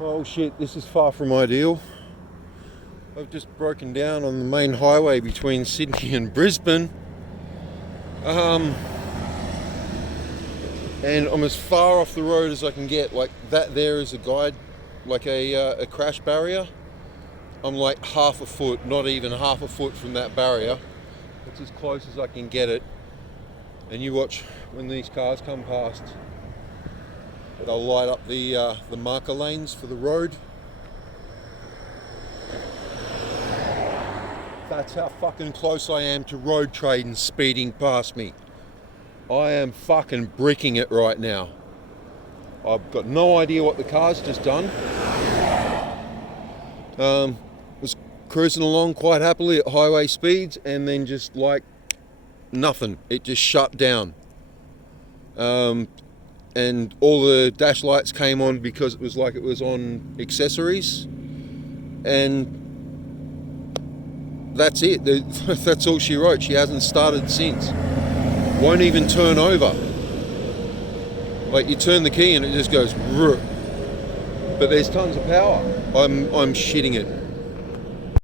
Oh shit, this is far from ideal. I've just broken down on the main highway between Sydney and Brisbane. And I'm as far off the road as I can get. Like that there is a guide, like a crash barrier. I'm like half a foot, not even half a foot from that barrier. It's as close as I can get it. And you watch when these cars come past. They'll light up the marker lanes for the road. That's how fucking close I am to road trains speeding past me. I am fucking bricking it right now. I've got no idea what the car's just done. Was cruising along quite happily at highway speeds and then just like nothing. It just shut down. And all the dash lights came on because it was like it was on accessories. And that's it. That's all she wrote. She hasn't started since. Won't even turn over. Like you turn the key and it just goes. But there's tons of power. I'm shitting it.